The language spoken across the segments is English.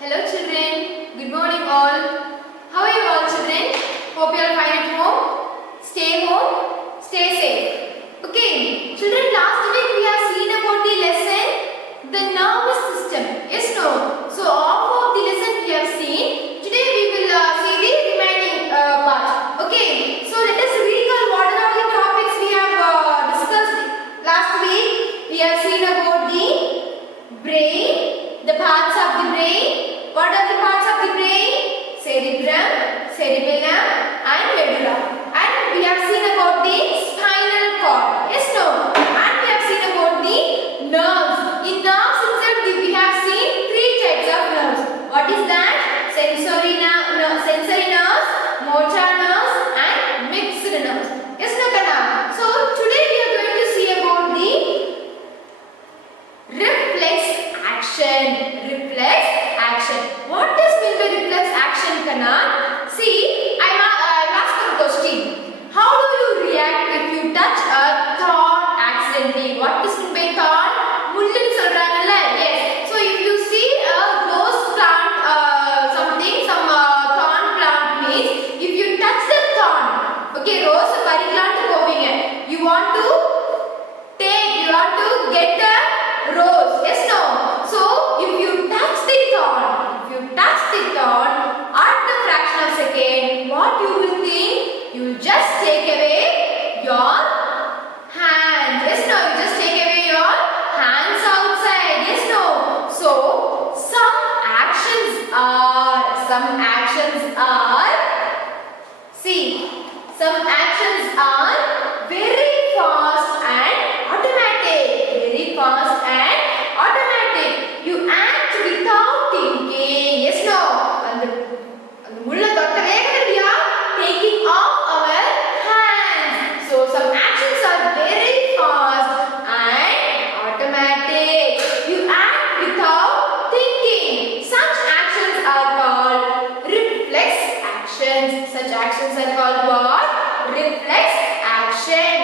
Hello children, good morning all. How are you all children? Hope you are fine at home. Stay safe. Okay, children, last week we have seen about the lesson, the nervous system. Yes, no? So half of the lesson we have seen. Today we will see the remaining part. Okay, so let us recall what are all the topics we have discussed last week. We have seen about the brain, the parts of the brain. What are the parts of the brain? Cerebrum, cerebellum and medulla. And we have seen about the spinal cord. Yes, no? And we have seen about the nerves. In nerves itself we have seen three types of nerves. What is that? Sensory nerves, motor nerves and mixed nerves. Yes, no, Kana? So today we are going to see about the reflex action. Reflex action. What does mean by reflex action, Kana? See, I'll ask you a question. How do you react if you touch a thorn accidentally? What does mean by thorn? Mullu solrangalla. Yes. So if you see a rose plant, some thorn plant means if you touch the thorn, okay, rose parikalaanu povinga. You want to get the rose. Yes, no? So if you touch the thorn, at the fraction of second, what you will think? You will just take away your hands. Yes, no? You just take away your hands outside. Yes, no? So some actions are very fast and automatic. You act without thinking. Yes, no? And the mulla totta vegana we are taking off our hands. So some actions are very fast and automatic. You act without thinking. Such actions are called reflex actions. Such actions are called what? Reflex action.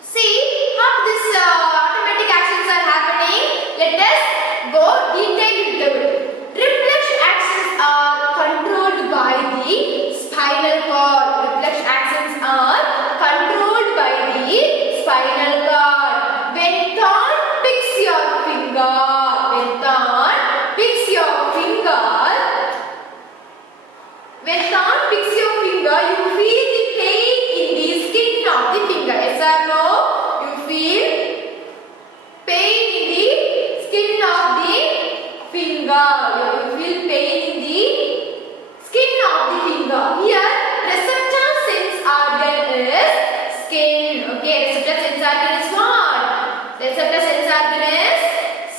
See how these automatic actions are happening. Let us go detail into it. Reflex actions are controlled by the spinal cord. Reflex actions are controlled by the spinal cord. When thorn picks your finger, you feel the pain in the skin of the finger. Yes or no? You feel pain in the skin of the finger. You feel pain in the skin of the finger. Here, receptor sense organ is skin. Okay, receptor sense organ is what? Receptor sense organ is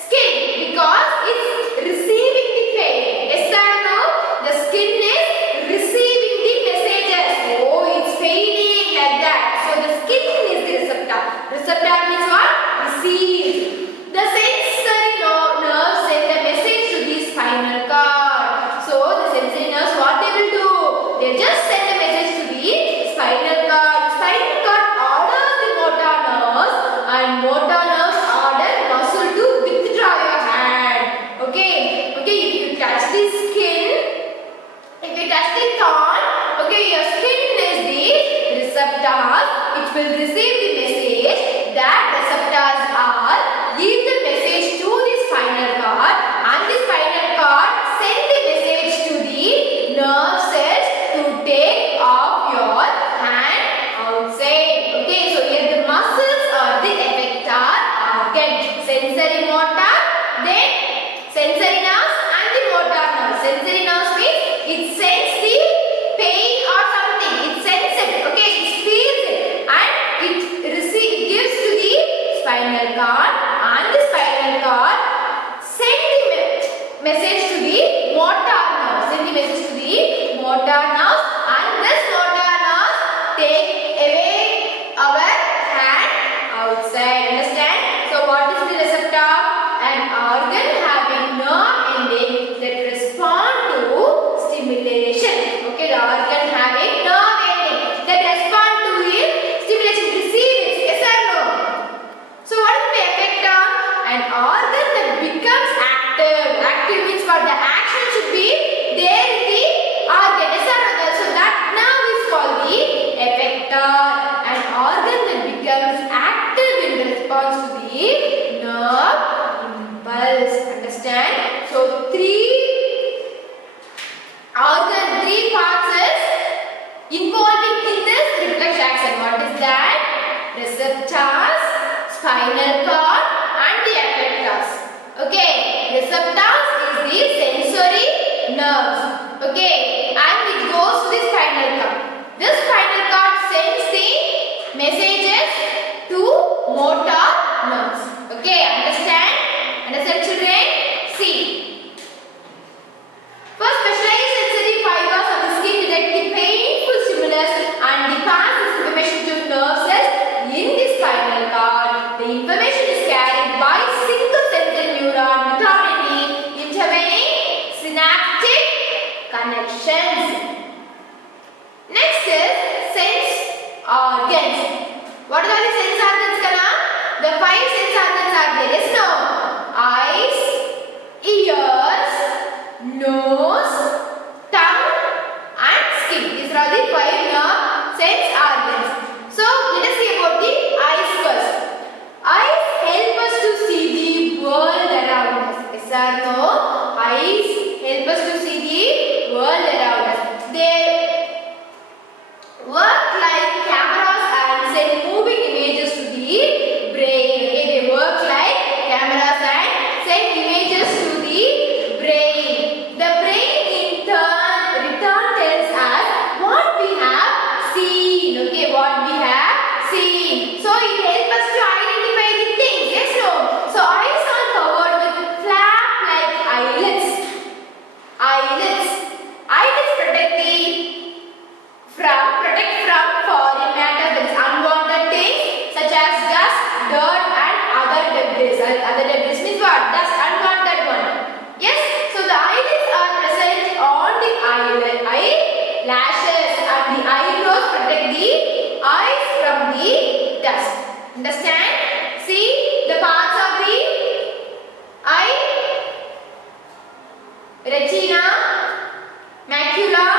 skin because it's receiving the pain. Yes or no? The skin is receiving the messages. Oh, it's paining like that. So the skin is the receptor. Receptor means what? Receive. The sensory nerves send the message to the spinal cord. So the sensory nerves, what they will do? They just send the message to the spinal cord. Spinal cord orders the motor nerves and motor nerves order muscle to withdraw your hand. Okay, if you touch the skin, if you touch the thorn, okay, your skin is the receptors. It will receive the message. That receptors are give the message to the spinal cord, and the spinal cord send the message to the nerve cells to take off your hand outside. Okay, so here the muscles are the effector organ. Sensory motor, then sensory nerves and the motor nerves. Sensory nerves means it sends the pain or something. It sends it. Okay, it feels it and it gives to the spinal cord, and the spinal cord send the message to the motor nerves. And this motor nerves take away our hand outside. Understand? So what is the receptor? An organ having nerve ending that respond to stimulation. Okay, the organ having nerve ending that respond to the stimulation. Receive it. Yes or no? So what is the effector? An organ that becomes active. Active means for the spinal cord and the effectors. Okay, receptors is the sensory nerves. Okay, and it goes to the spinal cord. This spinal cord sends the messages to motor nerves. Okay, understand? Understand, children? See. First, specialized sensory fibers of the skin detect the painful stimulus and the pass this information to nerve cells in the spinal cord. The information is carried by single central neuron without any intervening synaptic connections. Next is sense organs. What are the sense organs, Kana? The 5 sense organs are there. Yes, no? Eyes, ears, nose, tongue and skin. These are the 5 sense organs. So let us see about the eyes first. Eyes help us to see the world around us. Yes or no? Eyes help us to see the world around us. They work like cameras and send moving images to the brain. Okay, they work like cameras and send images to the brain. The brain in return tells us what we have seen. Okay, what we have seen. So it helps us to identify the things. Yes, no? So eyes are covered with flap-like eyelids. Eyelids protect from foreign matter, that is unwanted things such as dust, dirt and other debris. Other debris means what? Dust, unwanted one. Yes, so the eyelids are present on the eyelashes and the eyebrows protect the eyes from the dust. Understand? See the parts of the eye: retina, macula,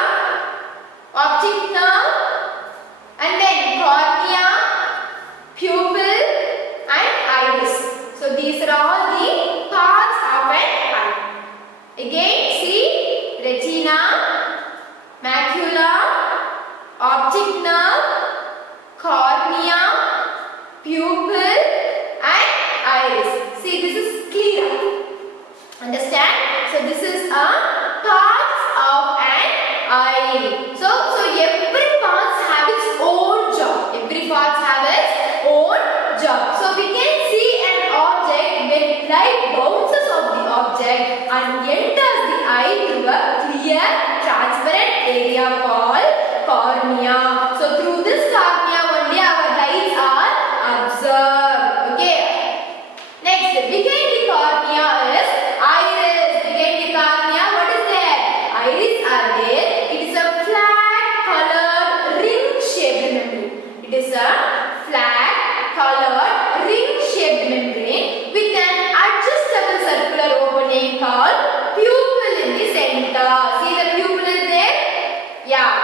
optic nerve, and then cornea, pupil and iris. So these are all the parts of an eye. Again, see retina, macula, optic nerve, cornea, pupil and iris. See, this is clear. Understand? So this is a parts of an eye. So every parts have its own job. Every parts have its own job. So we can see an object when light bounces off the object and enters the eye through a clear transparent area called cornea. So through this cornea only our lights are observed. Okay. Next, behind the cornea is iris. Behind the cornea, what is there? Iris are there. It is a flat colored ring shaped membrane. It is a flat colored ring shaped membrane with an adjustable circular opening called pupil in the center. See the pupil is there? Yeah.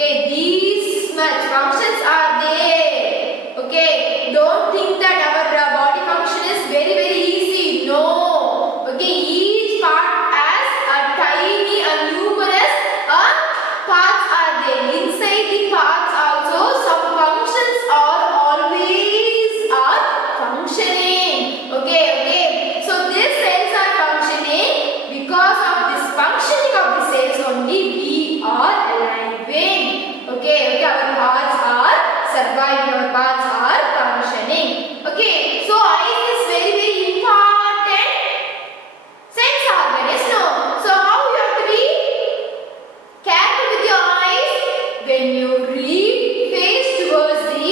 Okay, these much functions are there. Okay, don't think that our body function is very easy. No. Okay, each part has a tiny and numerous parts are there. Inside the parts also some functions are always functioning. Okay. So these cells are functioning. Because of this functioning of the cells only we are alive. Okay, our parts are surviving, our parts are functioning. Okay, so eyes is very important sense organ. Yes, no? So how you have to be careful with your eyes when you read, face towards the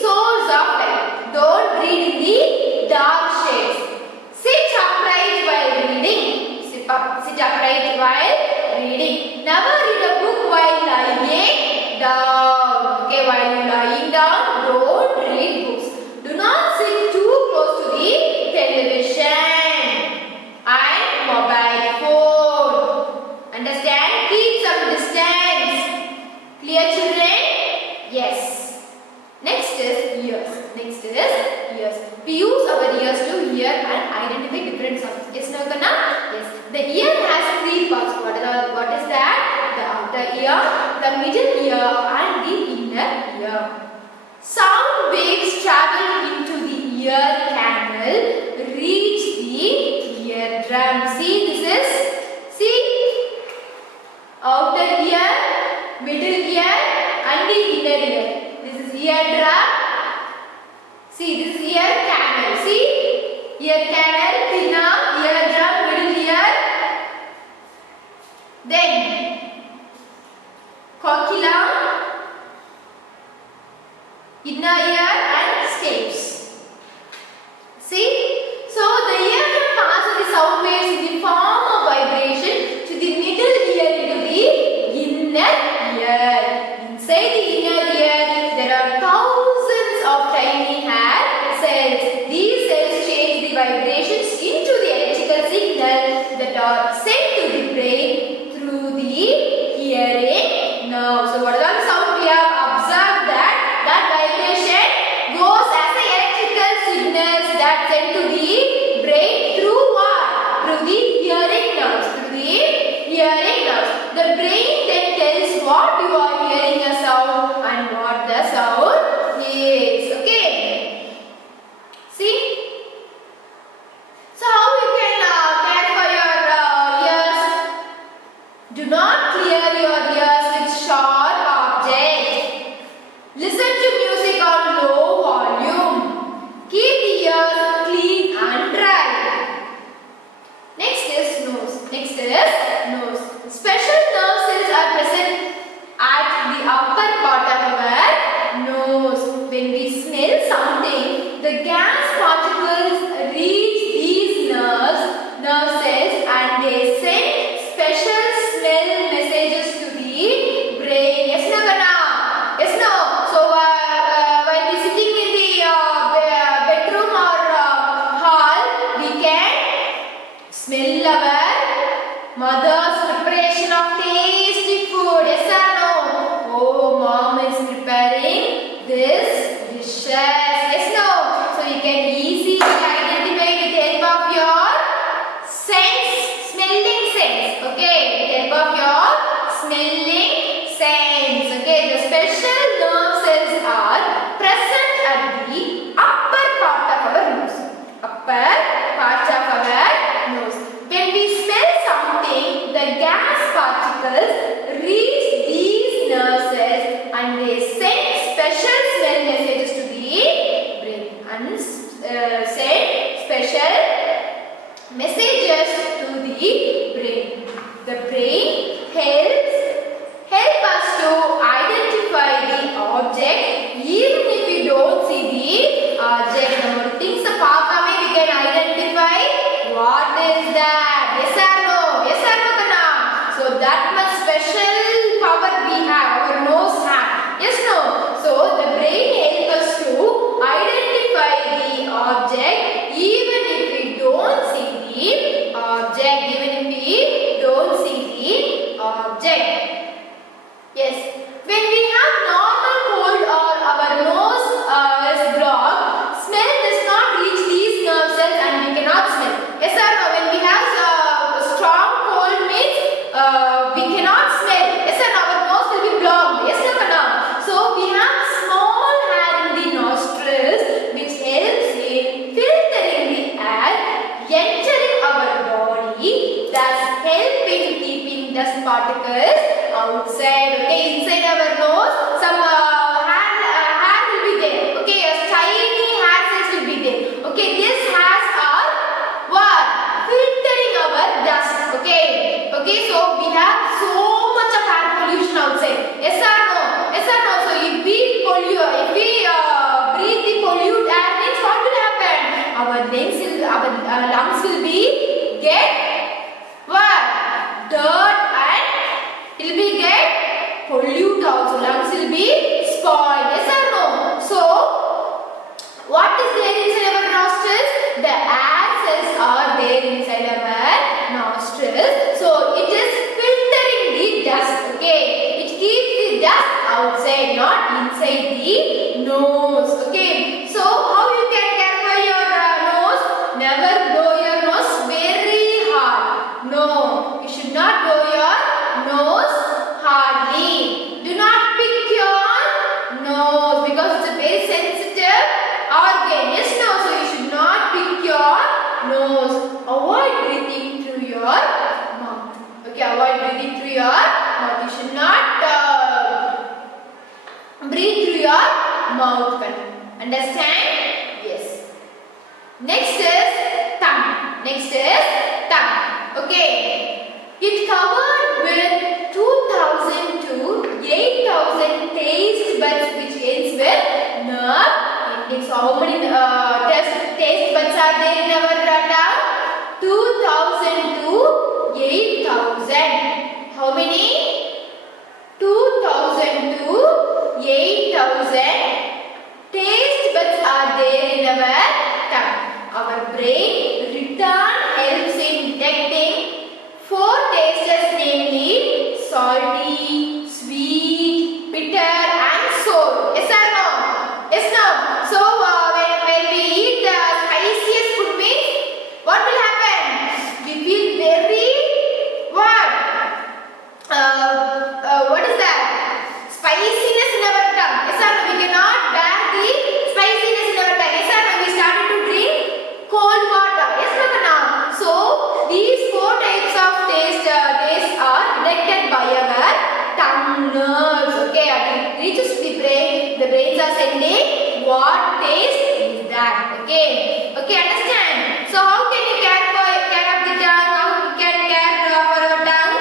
source of light. Don't read in the dark shades. Sit upright while reading. Sit upright while reading. Never read a book while lying down. Okay, while you lying down, don't read books. Do not sit too close to the television and mobile phone. Understand? Keep some distance. Clear, children? Yes. Next is ears. We use our ears to hear and identify different sounds. Yes, no, Kana? Yes. The ear has three parts. What is that? The outer ear, the middle ear, and the inner ear. Sound waves travel into the ear canal, reach the eardrum. See, outer ear, middle ear, and the inner ear. This is eardrum. See, this is ear canal. See, ear canal, pinna, eardrum, middle ear. Then cochlea, inner ear and stapes. See? So the eardrum passes the sound waves in the form of vibration to the middle ear into the inner ear. Inside the inner ear there are thousands of tiny hair cells. These cells change the vibrations into the electrical signal that are sent to the brain through the hearing nerve. So what are the sound? We have observed that vibration goes as the electrical signals that sent to the brain through what? Through the hearing nerves. The brain then tells what you are hearing a sound and what the sound is. Okay. See? So how you can care for your ears? Do not clear your ears with sharp objects. Listen to music on low volume. Keep the ears clean and dry. Next is nose. Special nerve cells are present at the upper part of our nose. When we smell something, the gas particles reach these nerve cells, and they send special smell messages to the brain. Yes, no, Kana? Yes, no? So, while we sitting in the bedroom or hall, we can smell our mother's preparation of tasty food. Yes or no? Oh, mom is preparing this dishes. Yes, no? So you can easily identify with the help of your smelling sense. Okay, with the help of your smelling sense. Okay, the special nerve cells are present at the upper part of our nose. When we smell something, the gas particles reach these nerve cells and they send special smell messages to the brain and send special messages to the brain. The brain help us to identify the object even if we don't see the object. Number things we can identify what is that. Yes or no? Yes or no, Kana? So that much special power we have, our nose have. Yes, no? So the brain helps us to identify the object even if we don't see the object. Even if we don't see the particles outside. Okay, inside our nose, some hair will be there. Okay, a tiny hair cells will be there. Okay, this has are what? Filtering our dust. Okay, okay. So we have so much of air pollution outside. Yes or no? Yes or no? So if we breathe the pollute air, means what will happen? Our lungs will be get what? Dirt and it will be get pollute also. Lungs will be spoiled. Yes or no? So what is there inside our nostrils? The air cells are there inside our nostrils. So it is filtering the dust. Okay, it keeps the dust outside, not inside the nose. Okay, so how you can care for your nose? Never blow your nose very hard. No, you should not blow your nose hardly. Do not pick your nose because it's a very sensitive organ. Yes, no. So you should not pick your nose. Avoid breathing through your mouth. Okay, avoid breathing through your mouth. You should not breathe through your mouth. Understand? Yes. Next is tongue. Next is tongue. Okay. It covered with 2,000 to 8,000 taste buds which ends with nerve endings. So how many taste buds are there in our tongue? 2,000 to 8,000. How many? 2,000 to 8,000 taste buds are there in our tongue. Our brain return helps in detecting 4 tastes, namely salty, sweet, bitter and sour. Yes or no? Yes, no. So when we eat the spiciest food means what will happen? We feel very what? What is that? Spiciness in our tongue. Yes or no? We cannot bear the spiciness in our tongue. Yes or no? We started to drink cold water. Yes or no? So these 4 types of taste are detected by our tongue nerves. Okay, and it reaches to the brain. The brains are sending what taste is that. Okay, okay, understand? So how can you care of the tongue? How you can care for our tongue?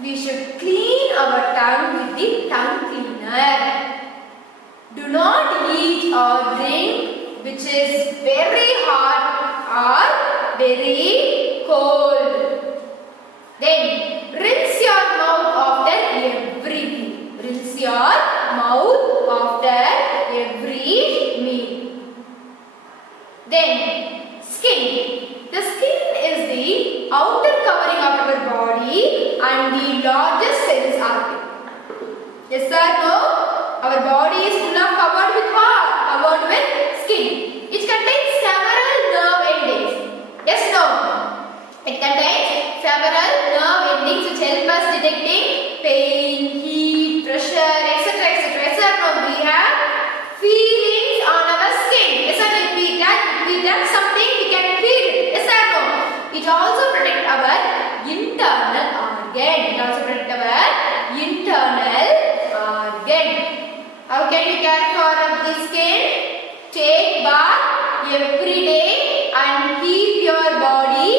We should clean our tongue with the tongue cleaner. Do not eat or drink which is very hot or very cold. Then rinse your mouth after every meal. Rinse your mouth after every meal. Then skin. The skin is the outer covering of our body and the largest cells are there. Yes or no? Our body is full of covered with what? Covered with skin. It contains several nerve endings. Yes, no? It contains several nerve endings which help us detecting pain, heat, pressure, etc. etc. Yes or no? We have feelings on our skin. Yes or no? If we touch something, we can feel it. Yes or no? It also protects our internal organ. It also protects our internal organ. How can we care for the skin? Take bath every day and keep your body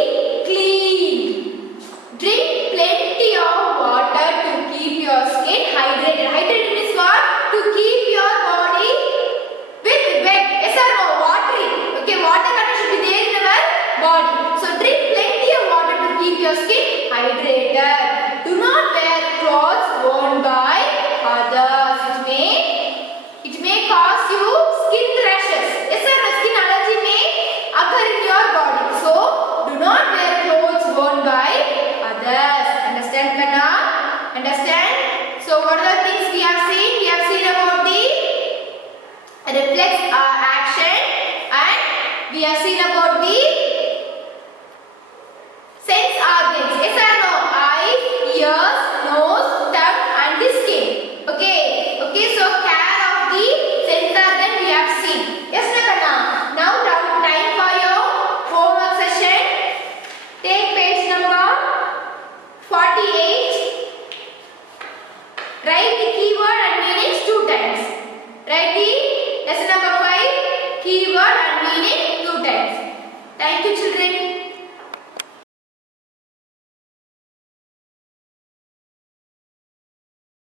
clean. Drink plenty of water to keep your skin hydrated. Hydrated means what? To keep your body with wet. Yes or no? Watery. Okay, water content should be there in our body. So drink plenty of water to keep your skin hydrated. Do not wear clothes worn by others. It may cause you skin rashes. Yes or no? Skin allergy may occur in your body. So do not wear clothes worn by others. Understand, Kanna? Understand? So what are the things we have seen? We have seen about the reflex action and we have seen about the sense organs. Yes or no? word and meaning 2 times. Thank you children.